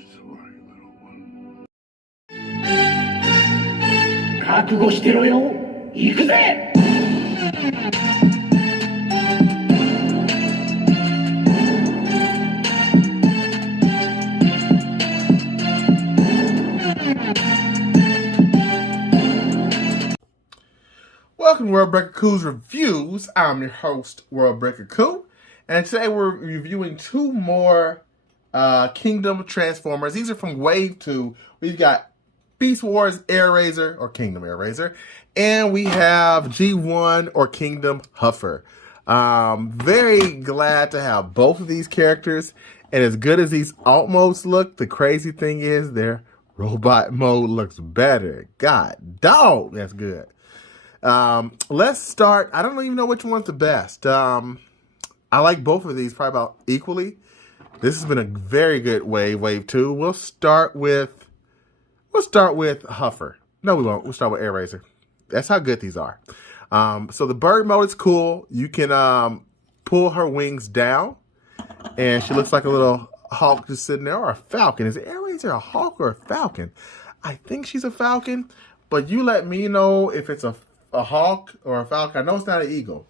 sorry, little one. 覚悟してろよ。行くぜ。Welcome to World Breaker Coo's Reviews. I'm your host, World Breaker Coo, and today we're reviewing two more Kingdom Transformers. These are from Wave 2. We've got Beast Wars Airazor, or Kingdom Airazor, and we have G1 or Kingdom Huffer. Very glad to have both of these characters, and as good as these alt modes look, the crazy thing is their robot mode looks better. God dog, that's good. Let's start. I don't even know which one's the best. I like both of these probably about equally. This has been a very good wave 2. We'll start with Huffer. No, we won't. We'll start with Airazor. That's how good these are. So the bird mode is cool. You can pull her wings down, and she looks like a little hawk just sitting there, or a falcon. Is Airazor a hawk or a falcon? I think she's a falcon, but you let me know if it's a hawk or a falcon. I know it's not an eagle.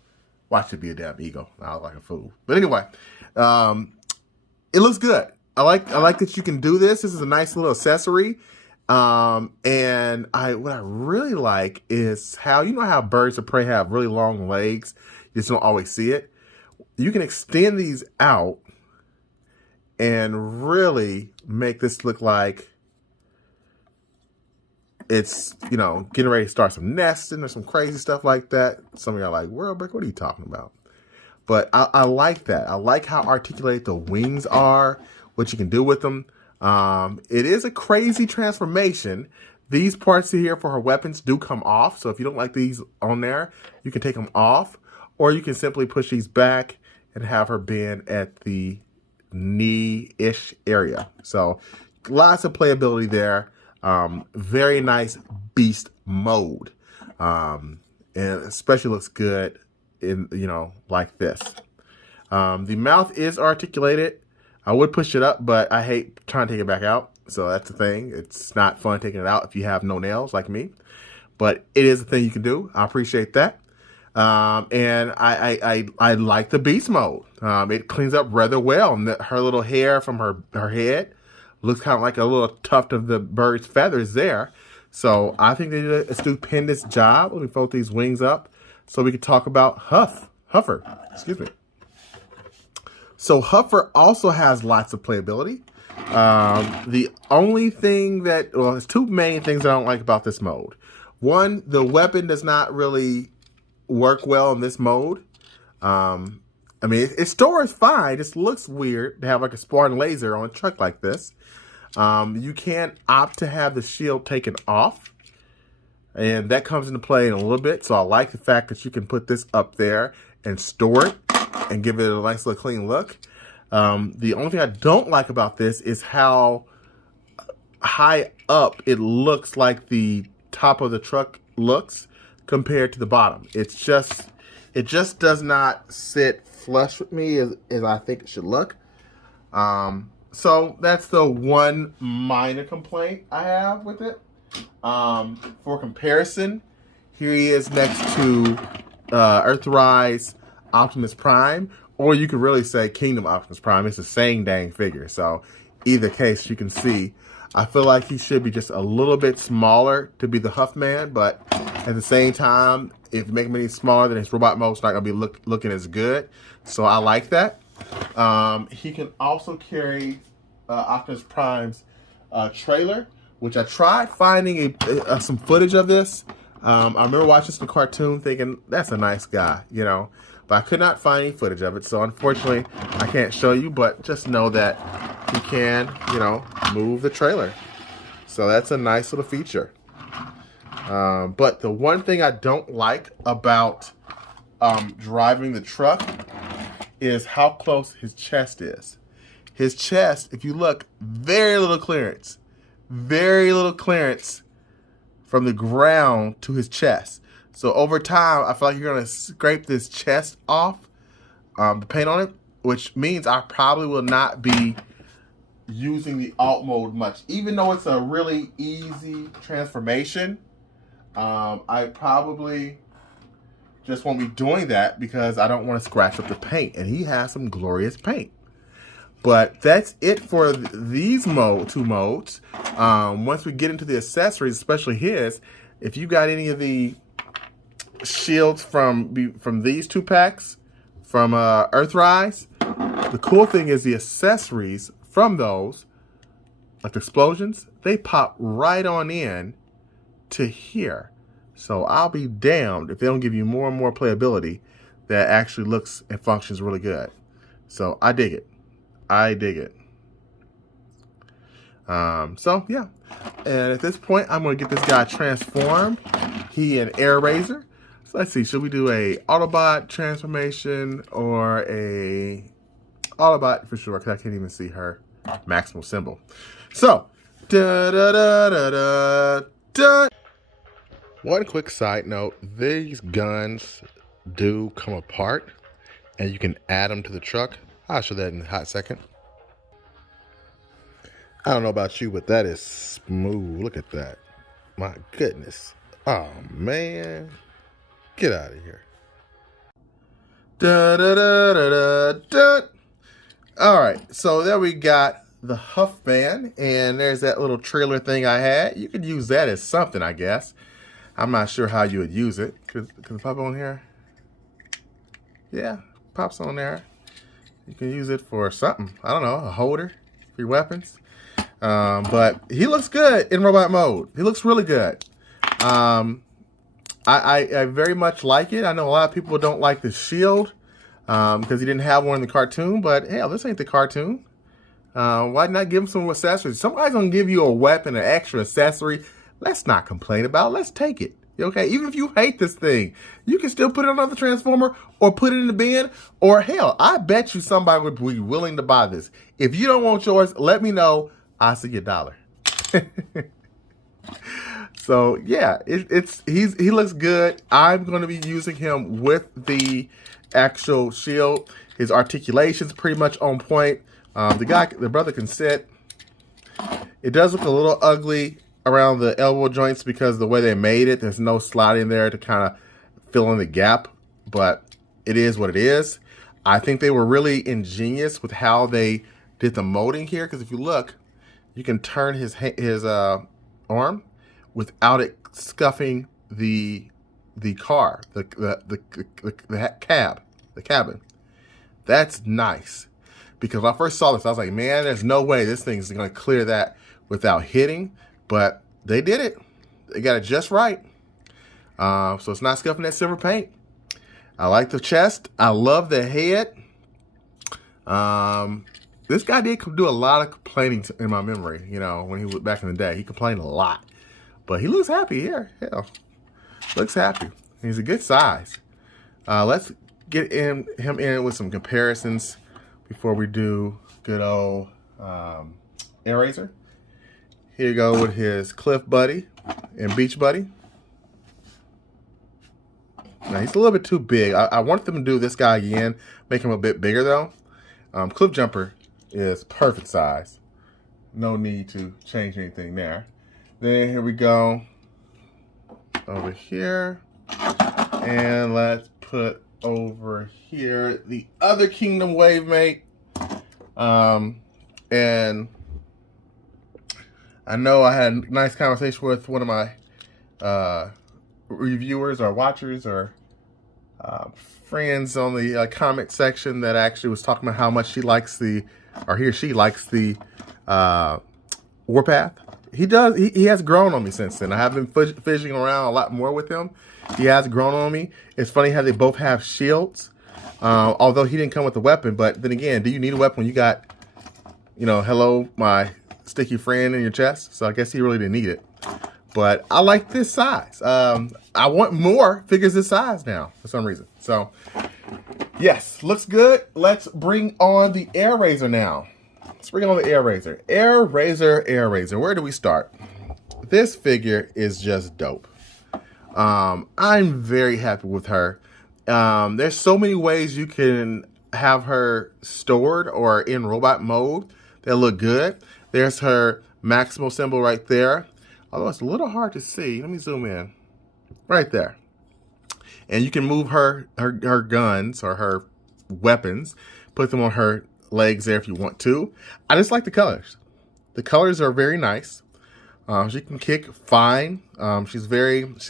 Watch it be a damn eagle. I look like a fool. But anyway, it looks good. I like that you can do this. This is a nice little accessory. And what I really like is how, you know how birds of prey have really long legs? You just don't always see it. You can extend these out and really make this look like it's, you know, getting ready to start some nesting or some crazy stuff like that. Some of y'all are like, World Break, what are you talking about? But I like that. I like how articulated the wings are, what you can do with them. It is a crazy transformation. These parts here for her weapons do come off. So if you don't like these on there, you can take them off. Or you can simply push these back and have her bend at the knee-ish area. So lots of playability there. Very nice beast mode. And especially looks good in, you know, like this. The mouth is articulated. I would push it up, but I hate trying to take it back out. So that's the thing. It's not fun taking it out if you have no nails like me. But it is a thing you can do. I appreciate that. And I like the beast mode. It cleans up rather well. And her little hair from her head looks kind of like a little tuft of the bird's feathers there. So I think they did a stupendous job. Let me fold these wings up so we can talk about Huffer. Excuse me. So Huffer also has lots of playability. The only thing that, well, there's two main things I don't like about this mode. One, the weapon does not really work well in this mode. I mean, its store is fine. It just looks weird to have like a Spartan laser on a truck like this. You can opt to have the shield taken off, and that comes into play in a little bit. So I like the fact that you can put this up there and store it and give it a nice little clean look. The only thing I don't like about this is how high up it looks like the top of the truck looks compared to the bottom. It just does not sit flush with me as I think it should look. So that's the one minor complaint I have with it. For comparison, here he is next to Earthrise Optimus Prime, or you could really say Kingdom Optimus Prime. It's the same dang figure. So either case, you can see, I feel like he should be just a little bit smaller to be the Huffman, but at the same time, if you make him any smaller, then his robot mode's not going to be looking as good. So I like that. He can also carry Optimus Prime's trailer, which I tried finding some footage of this. I remember watching this in the cartoon thinking, that's a nice guy, you know. But I could not find any footage of it, so unfortunately, I can't show you, but just know that you can, you know, move the trailer. So that's a nice little feature. But the one thing I don't like about driving the truck is how close his chest is. His chest, if you look, very little clearance. Very little clearance from the ground to his chest. So over time, I feel like you're going to scrape this chest off, the paint on it, which means I probably will not be using the alt mode much. Even though it's a really easy transformation, I probably just won't be doing that because I don't want to scratch up the paint. And he has some glorious paint. But that's it for these two modes. Once we get into the accessories, especially his, if you got any of the shields from these 2 packs from Earthrise, the cool thing is the accessories from those, like the explosions, they pop right on in to here. So I'll be damned if they don't give you more and more playability that actually looks and functions really good. So I dig it. I dig it. So yeah. And at this point, I'm going to get this guy transformed. He an Airazor. So let's see. Should we do a Autobot transformation or a Autobot for sure? Because I can't even see her maximal symbol. So, da da da da da da. One quick side note: these guns do come apart, and you can add them to the truck. I'll show that in a hot second. I don't know about you, but that is smooth. Look at that. My goodness. Oh, man. Get out of here. Da, da, da, da, da, da. All right. So there we got the Huff Band. And there's that little trailer thing I had. You could use that as something, I guess. I'm not sure how you would use it. Could it pop on here? Yeah, pops on there. You can use it for something. I don't know, a holder for your weapons. But he looks good in robot mode. He looks really good. I very much like it. I know a lot of people don't like the shield because he didn't have one in the cartoon. But hell, this ain't the cartoon. Why not give him some accessories? Somebody's gonna give you a weapon, an extra accessory. Let's not complain about it. Let's take it. Okay, even if you hate this thing, you can still put it on another Transformer or put it in the bin. Or hell, I bet you somebody would be willing to buy this. If you don't want yours, let me know. I'll see you $1. So yeah, he looks good. I'm going to be using him with the actual shield. His articulation's pretty much on point. The brother can sit. It does look a little ugly around the elbow joints because the way they made it, there's no slot in there to kind of fill in the gap, but it is what it is. I think they were really ingenious with how they did the molding here, because if you look, you can turn his arm without it scuffing the car, the cabin. That's nice, because when I first saw this, I was like, man, there's no way this thing's going to clear that without hitting. But they did it. They got it just right. So it's not scuffing that silver paint. I like the chest. I love the head. This guy did do a lot of complaining in my memory. You know, when he was back in the day, he complained a lot. But he looks happy here. Hell, looks happy. He's a good size. Let's get him in with some comparisons before we do good old Airazor. Here you go with his Cliff Buddy and Beach Buddy. Now he's a little bit too big. I want them to do this guy again, make him a bit bigger though. Cliff Jumper is perfect size. No need to change anything there. Then here we go over here. And let's put over here the other Kingdom Wave Mate. And I know I had a nice conversation with one of my reviewers or watchers or friends on the comment section that actually was talking about how much she likes or he or she likes the Warpath. He has grown on me since then. I have been fishing around a lot more with him. He has grown on me. It's funny how they both have shields. Although he didn't come with a weapon, but then again, do you need a weapon when you got, you know, hello, my sticky friend in your chest? So I guess he really didn't need it. But I like this size. I want more figures this size now for some reason. So yes, looks good. Let's bring on the Airazor now. Let's bring on the Airazor. Airazor. Where do we start? This figure is just dope. I'm very happy with her. There's so many ways you can have her stored or in robot mode that look good. There's her Maximal symbol right there. Although it's a little hard to see. Let me zoom in. Right there. And you can move her guns or her weapons, put them on her legs there if you want to. I just like the colors. The colors are very nice. She can kick fine. She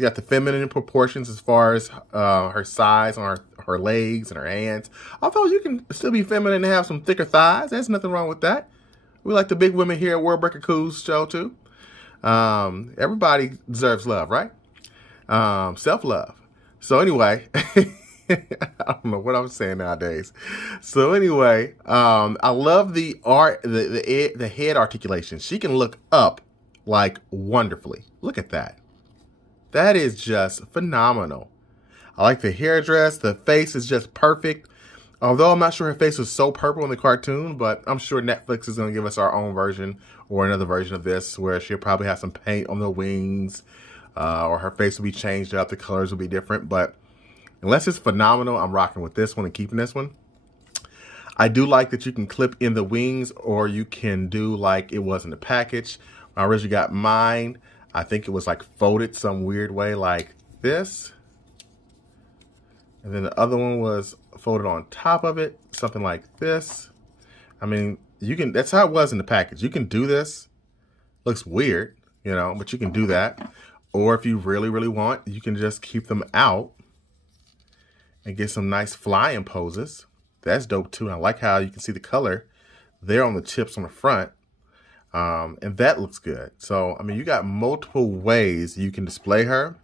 got the feminine proportions as far as her size on her legs and her hands. Although you can still be feminine and have some thicker thighs. There's nothing wrong with that. We like the big women here at World Breaker Cool's show too. Everybody deserves love, right? Self-love. So anyway, I don't know what I'm saying nowadays. So anyway, I love the head articulation. She can look up like wonderfully. Look at that. That is just phenomenal. I like the hairdress. The face is just perfect. Although I'm not sure her face was so purple in the cartoon, but I'm sure Netflix is going to give us our own version or another version of this where she'll probably have some paint on the wings, or her face will be changed up. The colors will be different, but unless it's phenomenal, I'm rocking with this one and keeping this one. I do like that you can clip in the wings, or you can do like it was in the package. When I originally got mine, I think it was like folded some weird way like this. And then the other one was folded on top of it, something like this. I mean, that's how it was in the package. You can do this. Looks weird, you know, but you can do that. Or if you really, really want, you can just keep them out and get some nice flying poses. That's dope too. And I like how you can see the color there on the tips on the front. And that looks good. So, I mean, you got multiple ways you can display her.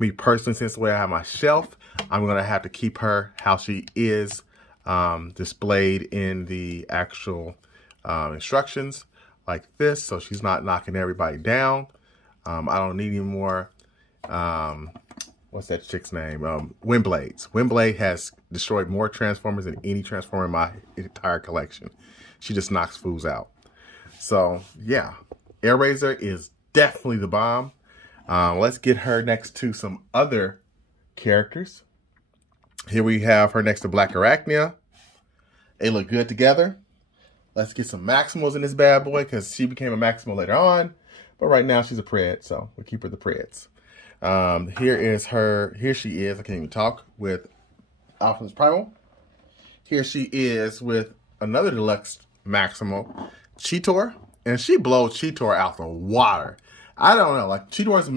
Me personally, since the way I have my shelf, I'm going to have to keep her how she is displayed in the actual instructions like this. So she's not knocking everybody down. I don't need any more, what's that chick's name? Windblades. Windblade has destroyed more Transformers than any Transformer in my entire collection. She just knocks fools out. So, yeah, Airazor is definitely the bomb. Let's get her next to some other characters. Here we have her next to Black Arachnia. They look good together. Let's get some Maximals in this bad boy because she became a Maximal later on. But right now she's a Pred, so we'll keep her the Preds. Here she is, I can't even talk, with Optimus Primal. Here she is with another deluxe Maximal, Cheetor. And she blows Cheetor out the water. I don't know, like Cheetor's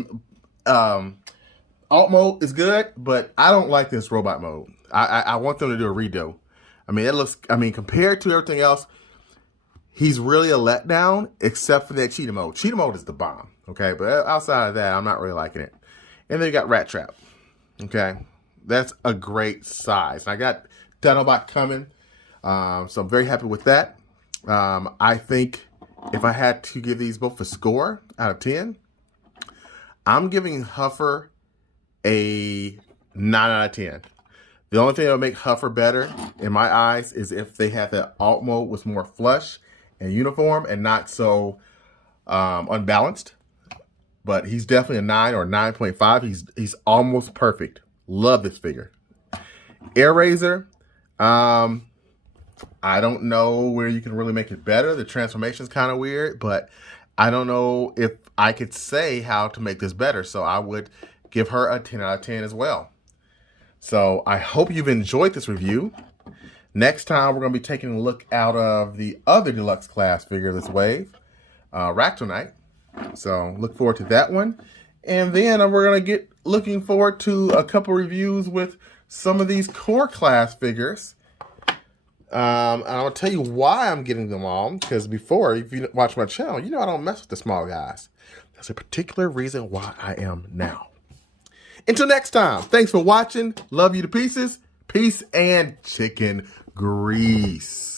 alt mode is good, but I don't like this robot mode. I want them to do a redo. I mean, compared to everything else, he's really a letdown, except for that cheetah mode. Cheetah mode is the bomb, okay? But outside of that, I'm not really liking it. And then you got Rat Trap, okay? That's a great size. And I got Dinobot coming, so I'm very happy with that. I think if I had to give these both a score out of 10, I'm giving Huffer a 9 out of 10. The only thing that would make Huffer better, in my eyes, is if they had the alt mode was more flush and uniform and not so unbalanced. But he's definitely a 9 or 9.5. He's almost perfect. Love this figure. Airazor, I don't know where you can really make it better. The transformation is kind of weird, but I don't know if I could say how to make this better. So I would give her a 10 out of 10 as well. So I hope you've enjoyed this review. Next time, we're going to be taking a look out of the other deluxe class figure of this wave, Ractonite. So look forward to that one. And then we're going to get looking forward to a couple reviews with some of these core class figures. And I'll tell you why I'm getting them all. Because before, if you watch my channel, you know I don't mess with the small guys. There's a particular reason why I am now. Until next time, thanks for watching. Love you to pieces. Peace and chicken grease.